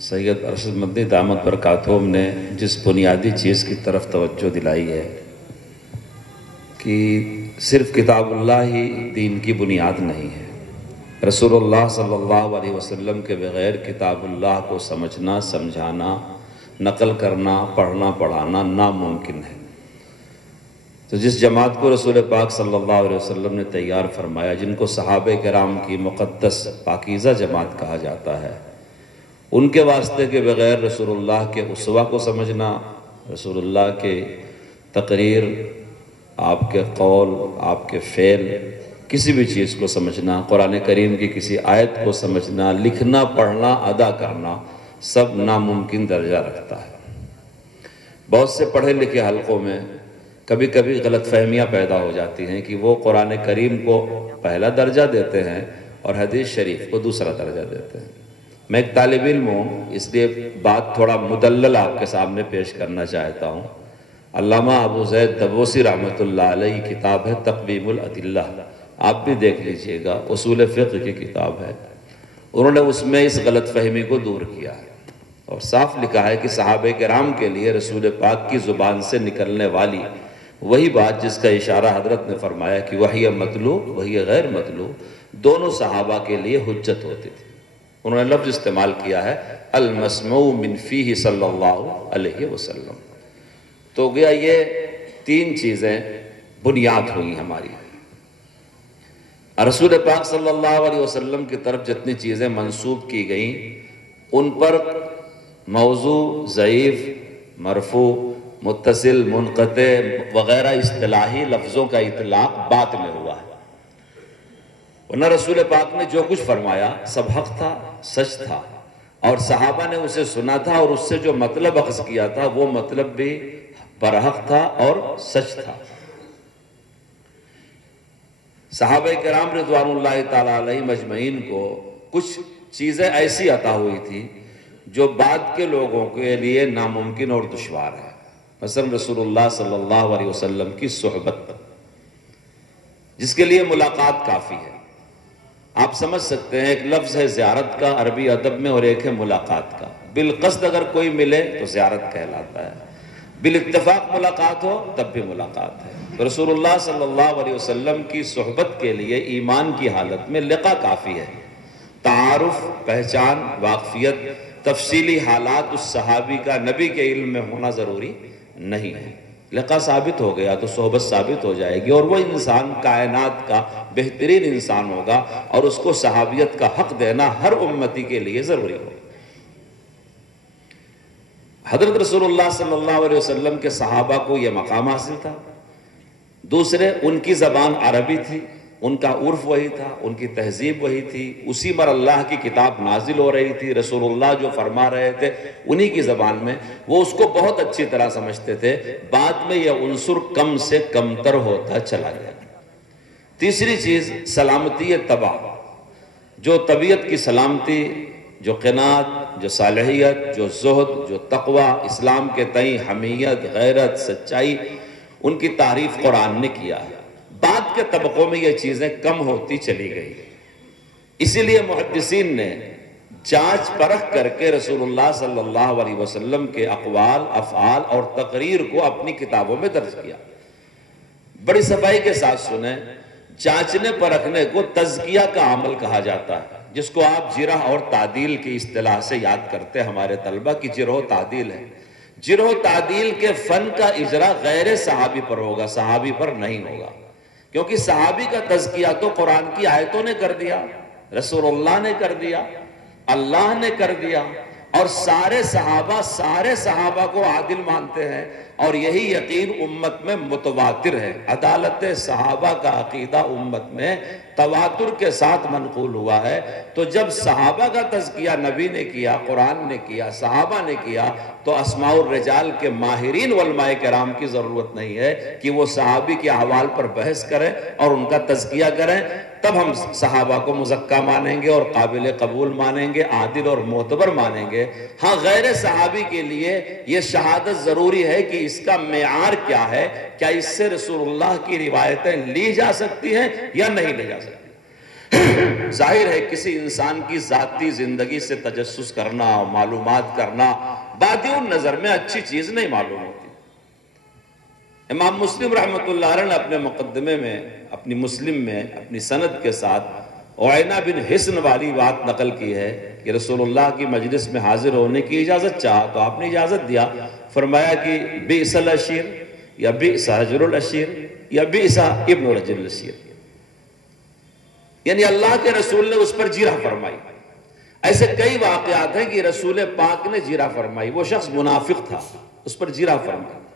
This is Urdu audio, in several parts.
سید ارشد مدنی دامت برکاتہم نے جس بنیادی چیز کی طرف توجہ دلائی ہے کہ صرف کتاب اللہ ہی دین کی بنیاد نہیں ہے، رسول اللہ صلی اللہ علیہ وسلم کے بغیر کتاب اللہ کو سمجھنا، سمجھانا، نقل کرنا، پڑھنا، پڑھانا ناممکن ہے۔ تو جس جماعت کو رسول پاک صلی اللہ علیہ وسلم نے تیار فرمایا، جن کو صحابہ کرام کی مقدس پاکیزہ جماعت کہا جاتا ہے، ان کے واسطے کے بغیر رسول اللہ کے اسوہ کو سمجھنا، رسول اللہ کے تقریر، آپ کے قول، آپ کے فعل، کسی بھی چیز کو سمجھنا، قرآن کریم کی کسی آیت کو سمجھنا، لکھنا، پڑھنا، ادا کرنا، سب ناممکن درجہ رکھتا ہے۔ بہت سے پڑھے لکھے حلقوں میں کبھی کبھی غلط فہمیاں پیدا ہو جاتی ہیں کہ وہ قرآن کریم کو پہلا درجہ دیتے ہیں اور حدیث شریف کو دوسرا درجہ دیتے ہیں۔ میں ایک طالب علم ہوں، اس لیے بات تھوڑا مدلل آپ کے سامنے پیش کرنا چاہتا ہوں۔ علامہ ابو زید دبوسی رحمۃ اللہ علیہ کی کتاب ہے تقویم الادلہ، آپ بھی دیکھ لیجئے گا، اصول فقہ کی کتاب ہے۔ انہوں نے اس میں اس غلط فہمی کو دور کیا ہے اور صاف لکھا ہے کہ صحابہ کرام کے لیے رسول پاک کی زبان سے نکلنے والی وہی بات جس کا اشارہ حضرت نے فرمایا کہ وحی مطلوب وحی غیر مطلوب، دونوں صحابہ کے لیے حجت ہوتی تھی۔ انہوں نے لفظ استعمال کیا ہے المسموع من فیہ صلی اللہ علیہ وسلم۔ تو گیا یہ تین چیزیں بنیاد ہوئی ہماری۔ رسول پاک صلی اللہ علیہ وسلم کی طرف جتنی چیزیں منسوب کی گئیں ان پر موضوع، ضعیف، مرفوع، متصل، منقطع وغیرہ اصطلاحی لفظوں کا اطلاق بعد میں ہوا ہے، ورنہ رسول پاک نے جو کچھ فرمایا سب حق تھا، سچ تھا، اور صحابہ نے اسے سنا تھا اور اس سے جو مطلب اخذ کیا تھا وہ مطلب بھی برحق تھا اور سچ تھا۔ صحابہ کرام رضوان اللہ تعالیٰ علیہ مجمعین کو کچھ چیزیں ایسی عطا ہوئی تھی جو بعد کے لوگوں کے لیے ناممکن اور دشوار ہے۔ مثلا رسول اللہ صلی اللہ علیہ وسلم کی صحبت، جس کے لیے ملاقات کافی ہے۔ آپ سمجھ سکتے ہیں ایک لفظ ہے زیارت کا عربی ادب میں اور ایک ہے ملاقات کا۔ بالقصد اگر کوئی ملے تو زیارت کہلاتا ہے، بالاتفاق ملاقات ہو تب بھی ملاقات ہے۔ رسول اللہ صلی اللہ علیہ وسلم کی صحبت کے لیے ایمان کی حالت میں لقا کافی ہے۔ تعارف، پہچان، واقفیت، تفصیلی حالات اس صحابی کا نبی کے علم میں ہونا ضروری نہیں ہے۔ لقا ثابت ہو گیا تو صحبت ثابت ہو جائے گی اور وہ انسان کائنات کا بہترین انسان ہوگا اور اس کو صحابیت کا حق دینا ہر امتی کے لیے ضروری ہوگا۔ حضرت رسول اللہ صلی اللہ علیہ وسلم کے صحابہ کو یہ مقام حاصل تھا۔ دوسرے، ان کی زبان عربی تھی، ان کا عرف وہی تھا، ان کی تہذیب وہی تھی، اسی پر اللہ کی کتاب نازل ہو رہی تھی، رسول اللہ جو فرما رہے تھے انہی کی زبان میں، وہ اس کو بہت اچھی طرح سمجھتے تھے۔ بعد میں یہ عنصر کم سے کم تر ہوتا چلا گیا۔ تیسری چیز سلامتی طبع، جو طبیعت کی سلامتی، جو قناعت، جو صالحیت، جو زہد، جو تقوی، اسلام کے تئیں حمیت، غیرت، سچائی، ان کی تعریف قرآن نے کیا ہے۔ بعد کے طبقوں میں یہ چیزیں کم ہوتی چلی گئی، اسی لیے محدثین نے جانچ پرکھ کر کے رسول اللہ صلی اللہ علیہ وسلم کے اقوال، افعال اور تقریر کو اپنی کتابوں میں درج کیا۔ بڑی صفائی کے ساتھ سنیں، جانچنے پرکھنے کو تزکیہ کا عمل کہا جاتا ہے، جس کو آپ جرح اور تعدیل کی اصطلاح سے یاد کرتے ہمارے طلبہ کی جرح و تعدیل ہے۔ جرح و تعدیل کے فن کا اجرا غیر صحابی پر ہوگا، صحابی پر نہیں ہوگا، کیونکہ صحابی کا تزکیہ تو قرآن کی آیتوں نے کر دیا، رسول اللہ نے کر دیا، اللہ نے کر دیا، اور سارے صحابہ کو عادل مانتے ہیں، اور یہی یقین امت میں متواتر ہے۔ عدالت صحابہ کا عقیدہ امت میں تواتر کے ساتھ منقول ہوا ہے۔ تو جب صحابہ کا تزکیہ نبی نے کیا، قرآن نے کیا، صحابہ نے کیا، تو اسماء الرجال کے ماہرین علماء کرام کی ضرورت نہیں ہے کہ وہ صحابی کے احوال پر بحث کریں اور ان کا تزکیہ کریں، تب ہم صحابہ کو مزکہ مانیں گے اور قابل قبول مانیں گے، عادل اور معتبر مانیں گے۔ ہاں، غیر صحابی کے لیے یہ شہادت ضروری ہے کہ اس کا معیار کیا ہے، کیا اس سے رسول اللہ کی روایتیں لی جا سکتی ہیں یا نہیں لی جا سکتی۔ ظاہر ہے کسی انسان کی ذاتی زندگی سے تجسس کرنا، معلومات کرنا بادی النظر میں اچھی چیز نہیں معلوم ہوتی۔ امام مسلم رحمۃ اللہ علیہ نے اپنے مقدمے میں، اپنی مسلم میں، اپنی سند کے ساتھ عینہ بن حصن والی بات نقل کی ہے کہ رسول اللہ کی مجلس میں حاضر ہونے کی اجازت چاہا تو آپ نے اجازت دیا، فرمایا کہ بئس العشیر یا بئس رجل العشیر یا بئس ابن رجل العشیر، یعنی اللہ کے رسول نے اس پر جیرہ فرمائی۔ ایسے کئی واقعات ہیں کہ رسول پاک نے جیرہ فرمائی، وہ شخص منافق تھا، اس پر جیرہ فرمائی۔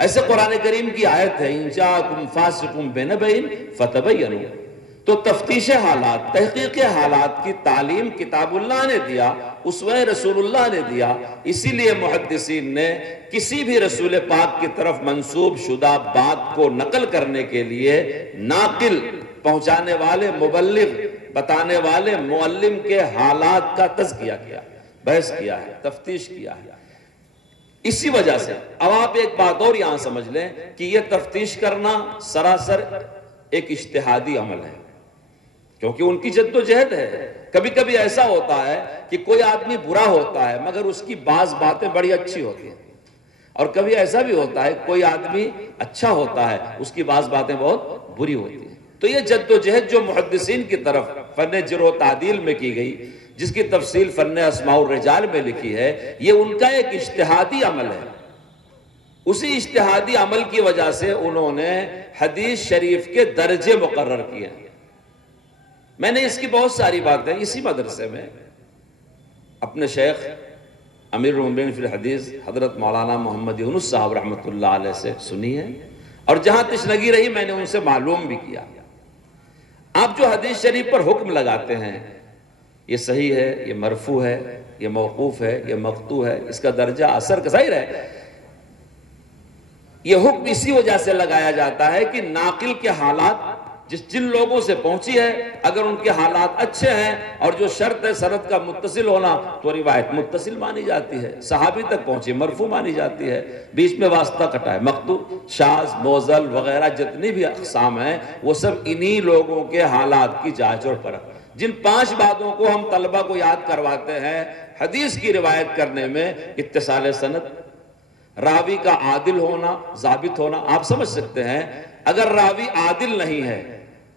ایسے قرآن کریم کی آیت ہے ان جاءکم فاسق بنبأ فتبینوا، تو تفتیش حالات، تحقیق حالات کی تعلیم کتاب اللہ نے دیا، اسوہ رسول اللہ نے دیا۔ اسی لیے محدثین نے کسی بھی رسول پاک کی طرف منسوب شدہ بات کو نقل کرنے کے لیے ناقل، پہنچانے والے، مبلغ، بتانے والے، معلم کے حالات کا تزکیہ کیا، بحث کیا ہے، تفتیش کیا ہے۔ اسی وجہ سے اب آپ ایک بات اور یہاں سمجھ لیں کہ یہ تفتیش کرنا سراسر ایک اجتہادی عمل ہے، کیونکہ ان کی جد و جہد ہے۔ کبھی کبھی ایسا ہوتا ہے کہ کوئی آدمی برا ہوتا ہے مگر اس کی بعض باتیں بڑی اچھی ہوتی ہیں، اور کبھی ایسا بھی ہوتا ہے کوئی آدمی اچھا ہوتا ہے اس کی بعض باتیں بہت بری ہوتی ہیں۔ تو یہ جد و جہد جو محدثین کی طرف فن جرح و تعدیل میں کی گئی، جس کی تفصیل فن اسماء الرجال میں لکھی ہے، یہ ان کا ایک اجتہادی عمل ہے۔ اسی اجتہادی عمل کی وجہ سے انہوں نے حدیث شریف کے درجے مقرر کیے۔ میں نے اس کی بہت ساری باتیں اسی مدرسے میں اپنے شیخ امیر المومنین فی الحدیث حضرت مولانا محمد یونس صاحب رحمۃ اللہ علیہ سے سنی ہے، اور جہاں تشنگی رہی میں نے ان سے معلوم بھی کیا۔ آپ جو حدیث شریف پر حکم لگاتے ہیں، یہ صحیح ہے، یہ مرفوع ہے، یہ موقوف ہے، یہ مقطوع ہے، اس کا درجہ اثر کا ظاہر ہے۔ یہ حکم اسی وجہ سے لگایا جاتا ہے کہ ناقل کے حالات جن لوگوں سے پہنچی ہے، اگر ان کے حالات اچھے ہیں اور جو شرط ہے سند کا متصل ہونا، تو روایت متصل مانی جاتی ہے، صحابی تک پہنچی مرفوع مانی جاتی ہے، بیچ میں واسطہ کٹا ہے مقطوع، شاذ، معضل وغیرہ جتنی بھی اقسام ہیں وہ سب انہی لوگوں کے حالات کی جانچ اور پرکھ۔ جن 5 باتوں کو ہم طلبہ کو یاد کرواتے ہیں حدیث کی روایت کرنے میں، اتصال سند، راوی کا عادل ہونا، ضابط ہونا۔ آپ سمجھ سکتے ہیں اگر راوی عادل نہیں ہے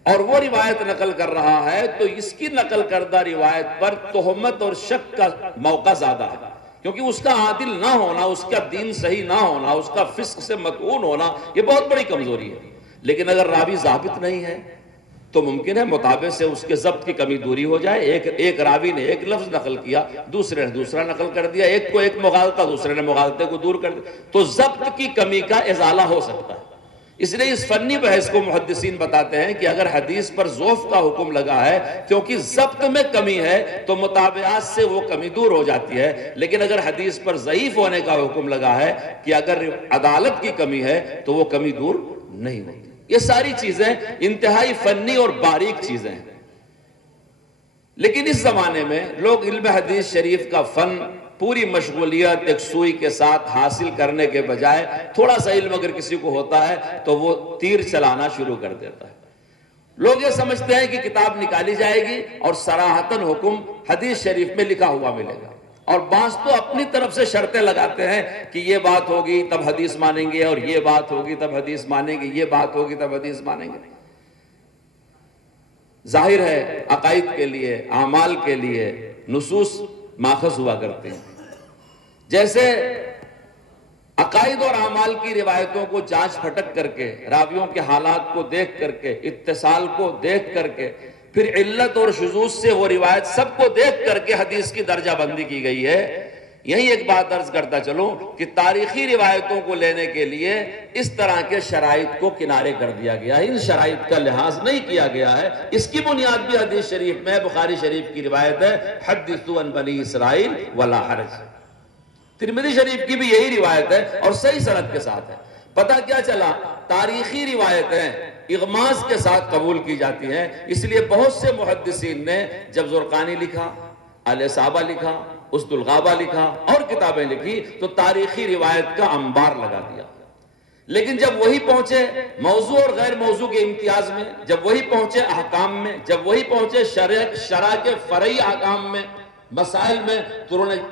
اور وہ روایت نقل کر رہا ہے تو اس کی نقل کردہ روایت پر تہمت اور شک کا موقع زیادہ ہے، کیونکہ اس کا عادل نہ ہونا، اس کا دین صحیح نہ ہونا، اس کا فسق سے مطعون ہونا، یہ بہت بڑی کمزوری ہے۔ لیکن اگر راوی ضابط نہیں ہے تو ممکن ہے مطابق سے اس کے ضبط کی کمی دوری ہو جائے۔ ایک راوی نے ایک لفظ نقل کیا، دوسرے نے دوسرا نقل کر دیا، ایک کو ایک مغالطہ، دوسرے نے مغالطے کو دور کر دیا، تو ضبط کی کمی کا ازالہ ہو سکتا ہے۔ اس لیے اس فنی بحث کو محدثین بتاتے ہیں کہ اگر حدیث پر ضعف کا حکم لگا ہے کیونکہ ضبط میں کمی ہے تو مطابعات سے وہ کمی دور ہو جاتی ہے، لیکن اگر حدیث پر ضعیف ہونے کا حکم لگا ہے کہ اگر عدالت کی کمی ہے تو وہ کمی دور نہیں ہوتی۔ یہ ساری چیزیں انتہائی فنی اور باریک چیزیں ہیں، لیکن اس زمانے میں لوگ علم حدیث شریف کا فن پوری مشغولیت ایک سوئی کے ساتھ حاصل کرنے کے بجائے تھوڑا سا علم اگر کسی کو ہوتا ہے تو وہ تیر چلانا شروع کر دیتا ہے۔ لوگ یہ سمجھتے ہیں کہ کتاب نکالی جائے گی اور صراحتاً حکم حدیث شریف میں لکھا ہوا ملے گا، اور بعض تو اپنی طرف سے شرطیں لگاتے ہیں کہ یہ بات ہوگی تب حدیث مانیں گے، اور یہ بات ہوگی تب حدیث مانیں گے، یہ بات ہوگی تب حدیث مانیں گے۔ ظاہر ہے عقائد کے لیے، اعمال کے لیے نصوص ماخذ ہوا کرتے ہیں۔ جیسے عقائد اور اعمال کی روایتوں کو جانچ پھٹک کر کے، راویوں کے حالات کو دیکھ کر کے، اتصال کو دیکھ کر کے، پھر علت اور شذوذ سے وہ روایت سب کو دیکھ کر کے حدیث کی درجہ بندی کی گئی ہے۔ یہی ایک بات عرض کرتا چلوں کہ تاریخی روایتوں کو لینے کے لیے اس طرح کے شرائط کو کنارے کر دیا گیا ہے، ان شرائط کا لحاظ نہیں کیا گیا ہے۔ اس کی بنیاد بھی حدیث شریف میں بخاری شریف کی روایت ہے، حدثوا عن بنی اسرائیل ولا حرج۔ ترمذی شریف کی بھی یہی روایت ہے اور صحیح سند کے ساتھ ہے۔ پتہ کیا چلا؟ تاریخی روایتیں اغماض کے ساتھ قبول کی جاتی ہیں، اس لیے بہت سے محدثین نے جب زرقانی لکھا، الاصابہ لکھا، اسد الغابہ لکھا اور کتابیں لکھی تو تاریخی روایت کا انبار لگا دیا لیکن جب وہی پہنچے موضوع اور غیر موضوع کے امتیاز میں، جب وہی پہنچے احکام میں، جب وہی پہنچے شرع کے فرعی احکام میں، مسائل میں، تو انہوں نے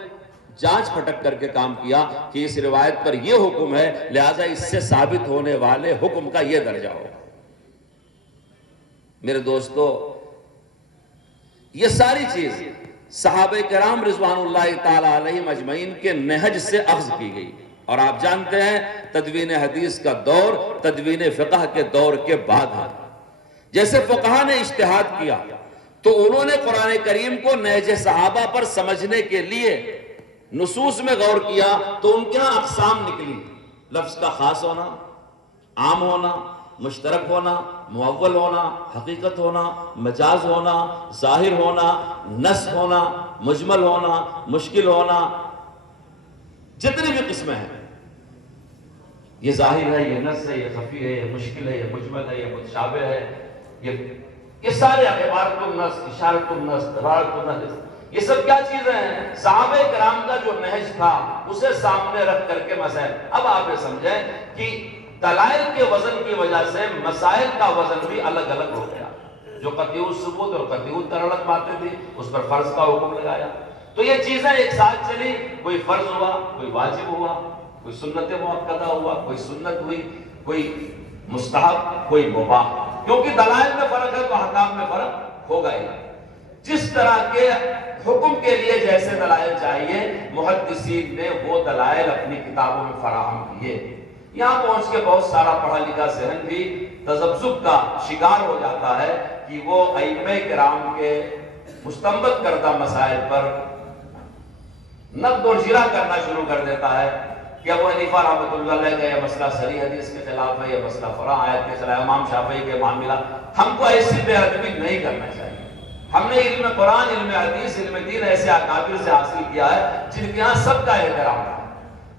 جانچ پھٹک کر کے کام کیا کہ اس روایت پر یہ حکم ہے، لہٰذا اس سے ثابت ہونے والے حکم کا یہ درجہ ہوگا۔ میرے دوستو، یہ ساری چیز صحابہ کرام رضوان اللہ تعالی علیہم اجمعین کے نہج سے اخذ کی گئی، اور آپ جانتے ہیں تدوین حدیث کا دور تدوین فقہ کے دور کے بعد ہے۔ جیسے فقہا نے اجتہاد کیا تو انہوں نے قرآن کریم کو نہج صحابہ پر سمجھنے کے لیے نصوص میں غور کیا تو ان کے ہاں اقسام نکلی، لفظ کا خاص ہونا، عام ہونا، مشترک ہونا، مؤول ہونا، حقیقت ہونا، مجاز ہونا، ظاہر ہونا، نص ہونا، مجمل ہونا، مشکل ہونا، جتنی بھی قسمیں ہیں، یہ ظاہر ہے، یہ نص ہے، یہ خفی ہے، یہ مشکل ہے، یہ مجمل ہے، یہ متشابہ ہے، یہ سارے عبارت النص، اشارت النص، دلالت النص، یہ سب کیا چیزیں ہیں؟ صحابہ کرام کا جو نہج تھا اسے سامنے رکھ کر کے مسائل۔ اب آپ یہ سمجھیں کہ دلائل کے وزن کی وجہ سے مسائل کا وزن بھی الگ الگ ہو گیا۔ جو قطعی الثبوت اور قطعی الدلالت باتیں تھی اس پر فرض کا حکم لگایا، تو یہ چیزیں ایک ساتھ چلی، کوئی فرض ہوا، کوئی واجب ہوا، کوئی سنت مؤکدہ ہوا، کوئی سنت ہوئی، کوئی مستحب، کوئی مباح، کیونکہ دلائل میں فرق ہے تو احکام میں فرق ہوگا ہی۔ جس طرح کے حکم کے لیے جیسے دلائل چاہیے، محدثین نے وہ دلائل اپنی کتابوں میں فراہم کیے۔ یہاں پہنچ کے بہت سارا پڑھا لکھا ذہن بھی تذبذب کا شکار ہو جاتا ہے کہ وہ ائمہ کرام کے مستنبط کردہ مسائل پر نقد و جرح کرنا شروع کر دیتا ہے کہ ابو حنیفہ رحمۃ اللہ علیہ کا یہ مسئلہ صریح حدیث کے خلاف ہے، یہ مسئلہ فرع آیت کے خلاف، امام شافعی کے معاملہ۔ ہم کو ایسی بے ادبی نہیں کرنا چاہیے۔ ہم نے علم قرآن، علم حدیث، علم دین ایسے اکابر سے حاصل کیا ہے جن کے یہاں سب کا احترام ہے۔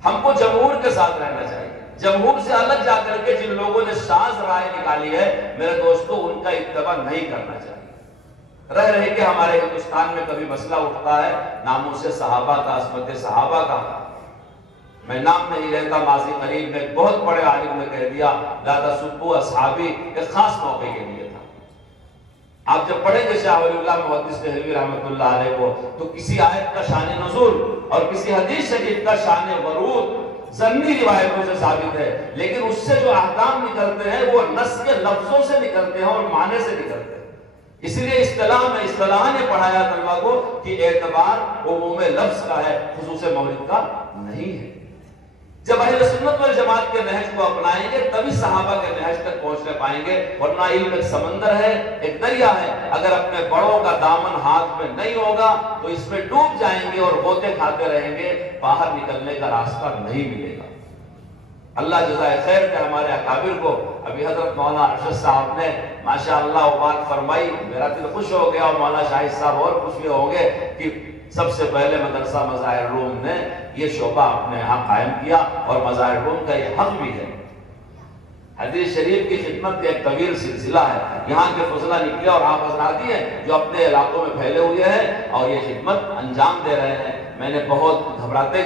ہم کو جمہور کے ساتھ رہنا چاہیے۔ جمہور سے الگ جا کر کے جن لوگوں نے شاذ رائے نکالی ہے، میرے دوستو، ان کا اتباع نہیں کرنا چاہیے۔ رہ رہے کہ ہمارے ہندوستان میں کبھی مسئلہ اٹھتا ہے ناموس صحابہ کا، عصمت صحابہ کا، میں نام نہیں لیتا، ماضی قریب میں بہت بڑے عالم نے کہہ دیا لا تسبوا اصحابی، ایک خاص موقع کے لیے تھا۔ آپ جب پڑھیں گے شاہ ولی اللہ محدث دہلوی رحمۃ اللہ علیہ کو، تو کسی آیت کا شان نزول اور کسی حدیث شریف کا شان ورود ضمنی روایتوں سے ثابت ہے، لیکن اس سے جو احکام نکلتے ہیں وہ نص کے لفظوں سے نکلتے ہیں اور معنی سے نکلتے ہیں۔ اس لیے اصطلاح نے پڑھایا طلبہ کو کہ اعتبار عموم لفظ کا ہے، خصوص مورد کا نہیں ہے۔ جب اہل سنت والجماعت کے نہج کو اپنائیں گے تبھی صحابہ کے نہج تک پہنچنے پائیں گے، ورنہ علم ایک سمندر ہے، ایک دریا ہے، اگر اپنے بڑوں کا دامن ہاتھ میں نہیں ہوگا تو اس میں ڈوب جائیں گے اور غوطے کھاتے رہیں گے، باہر نکلنے کا راستہ نہیں ملے گا۔ اللہ جزائے خیر کہ ہمارے اکابر کو ابھی حضرت مولانا ارشد صاحب نے ماشاءاللہ وہ بات فرمائی، میرا دل خوش ہو گیا، اور مولانا شاہد صاحب اور خوش بھی ہوں گے کہ سب سے پہلے مدرسہ مظاہر روم نے یہ شعبہ اپنے یہاں قائم کیا، اور مظاہر روم کا یہ حق بھی ہے۔ حدیث شریف کی خدمت کا ایک طویل سلسلہ ہے، یہاں کے فضلہ نکلے اور آپ حضرات ہی ہیں جو اپنے علاقوں میں پھیلے ہوئے ہیں اور یہ خدمت انجام دے رہے ہیں۔ میں نے بہت گھبراتے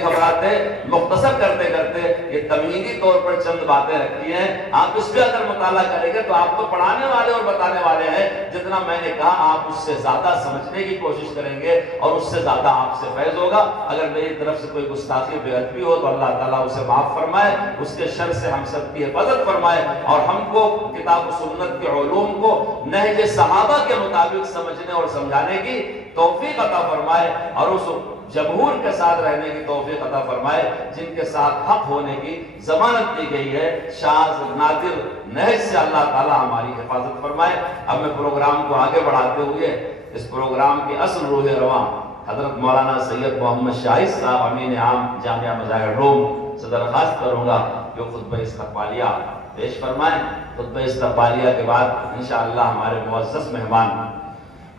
مختصر کرتے یہ تمہیدی طور پر چند باتیں رکھی ہیں، آپ اس پہ اگر مطالعہ کریں گے تو آپ تو پڑھانے والے اور بتانے والے ہیں، جتنا میں نے کہا آپ اس سے زیادہ سمجھنے کی کوشش کریں گے اور اس سے زیادہ آپ سے فیض ہوگا۔ اگر میری طرف سے کوئی گستاخی بے ادبی ہو تو اللہ تعالیٰ اسے معاف فرمائے، اس کے شر سے ہم سب کی حفاظت فرمائے، اور ہم کو کتاب و سنت کے علوم کو نہج صحابہ کے مطابق سمجھنے اور سمجھانے کی توفیق عطا فرمائے، اور اس جمہور کے ساتھ رہنے کی توفیق عطا فرمائے جن کے ساتھ حق ہونے کی ضمانت دی گئی ہے۔ شاذ نادر نہج سے اللہ تعالی ہماری حفاظت فرمائے۔ اب میں پروگرام کو آگے بڑھاتے ہوئے اس پروگرام کی اصل روح رواں حضرت مولانا سید محمد شاہد صاحب امین عام جامعہ مظاہر روم سے درخواست کروں گا جو خطبہ استقبالیہ پیش فرمائیں۔ خطبہ استقبالیہ کے بعد انشاءاللہ ہمارے معزز مہمان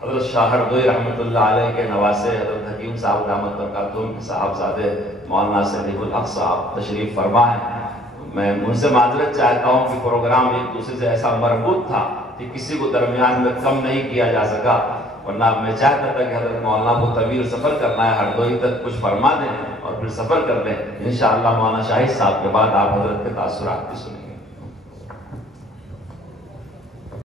حضرت شاہ ہردوئی رحمۃ اللہ علیہ کے نواسے حضرت حکیم صاحب دامت برکاتہم کے صاحبزادے مولانا سمیع الحق صاحب تشریف فرما ہیں۔ میں ان سے معذرت چاہتا ہوں کہ پروگرام ایک دوسرے سے ایسا مربوط تھا کہ کسی کو درمیان میں کم نہیں کیا جا سکا، ورنہ میں چاہتا تھا کہ حضرت مولانا کو طویل سفر کرنا ہے، ہردوئی تک کچھ فرما دیں اور پھر سفر کر لیں۔ انشاءاللہ مولانا شاہد صاحب کے بعد آپ حضرت کے تاثرات بھی سنیں۔